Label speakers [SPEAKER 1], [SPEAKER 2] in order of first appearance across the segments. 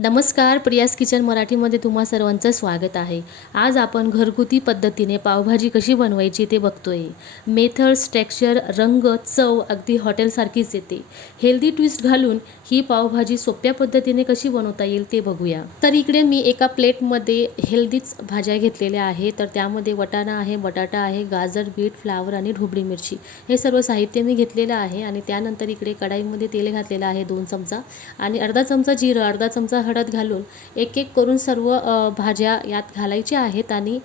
[SPEAKER 1] नमस्कार प्रियास किचन मराठीमध्ये तुम्हा सर्वांचं स्वागत आहे. आज आपण घरगुती पद्धतीने पावभाजी कशी बनवायची ते बघतोय. मेथड्स टेक्स्चर रंग चव अगदी हॉटेलसारखीच येते. हेल्दी ट्विस्ट घालून ही पावभाजी सोप्या पद्धतीने कशी बनवता येईल ते बघूया. तर इकडे मी एका प्लेटमध्ये हेल्दीच भाज्या घेतलेल्या आहे तर त्यामध्ये वटाणा आहे बटाटा आहे गाजर बीट फ्लावर आणि ढोबळी मिरची. हे सर्व साहित्य मी घेतलेलं आहे आणि त्यानंतर इकडे कढाईमध्ये तेल घातलेलं आहे दोन चमचा आणि अर्धा चमचा जिरं अर्धा चमचा हळद घालून एक एक करून सर्व भाज्या यात घालायच्या आहेत आणि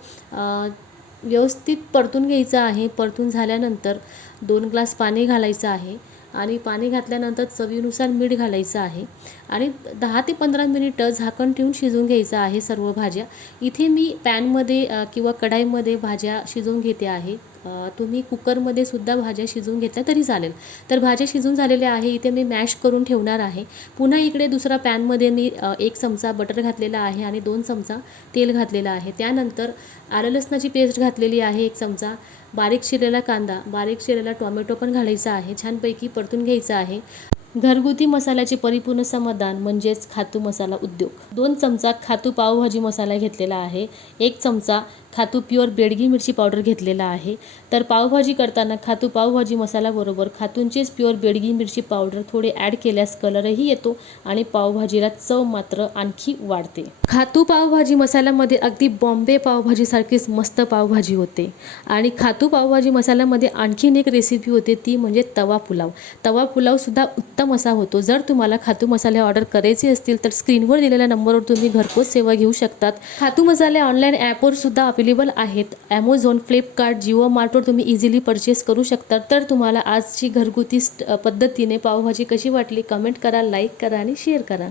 [SPEAKER 1] व्यवस्थित परतून घ्यायचं आहे. परतून झाल्यानंतर दोन ग्लास पाणी घालायचं आहे आणि पाणी घातल्यानंतर चवीनुसार मीठ घालायचं आहे आणि दहा ते पंधरा मिनिटं झाकण ठेवून शिजवून घ्यायचं आहे सर्व भाज्या. इथे मी पॅनमध्ये किंवा कढाईमध्ये भाज्या शिजवून घेते आहे. तुम्ही कुकरमध्ये सुद्धा भाज्या शिजवून घेतल्या तरी चालेल. तर भाज्या शिजून झालेल्या आहे इथे मी मॅश करून ठेवणार आहे. पुन्हा इकडे दुसरा पॅनमध्ये मी एक चमचा बटर घातलेला आहे आणि दोन चमचा तेल घातलेलं आहे. त्यानंतर आलं लसणाची पेस्ट घातलेली आहे एक चमचा. बारीक चिरलेला कांदा बारीक चिरलेला टोमॅटो पण घालायचा आहे. छानपैकी परतून घ्यायचा आहे. घरगुती मसाल्याचे परिपूर्ण समाधान म्हणजेच खातू मसाला उद्योग. दोन चमचा खातू पावभाजी मसाला घेतलेला आहे. एक चमचा खातू प्युअर बेडगी मिरची पावडर घेतलेला आहे. तर पावभाजी करताना खातू पावभाजी मसाल्याबरोबर खातूंचेच प्युअर बेडगी मिरची पावडर थोडे ॲड केल्यास कलरही येतो आणि पावभाजीला चव मात्र आणखी वाढते. खातू पावभाजी मसाल्यामध्ये अगदी बॉम्बे पावभाजीसारखीच मस्त पावभाजी होते. आणि खातू पावभाजी मसाल्यामध्ये आणखीन एक रेसिपी होते ती म्हणजे तवा पुलाव. तवा पुलावसुद्धा उत्तम मसा होतो. जर तुम्हाला खातू मसाले ऑर्डर करायचे असतील तर स्क्रीनवर दिलेल्या नंबरवर तुम्ही घरपोच सेवा घेऊ शकतात. खातू मसाले ऑनलाईन ॲपवर सुद्धा अवेलेबल आहेत. ॲमेझॉन फ्लिपकार्ट जिओ मार्टवर तुम्ही इझिली परचेस करू शकता तर तुम्हाला आजची घरगुती स्ट- पद्धतीने पावभाजी कशी वाटली? कमेंट करा लाईक करा आणि शेअर करा.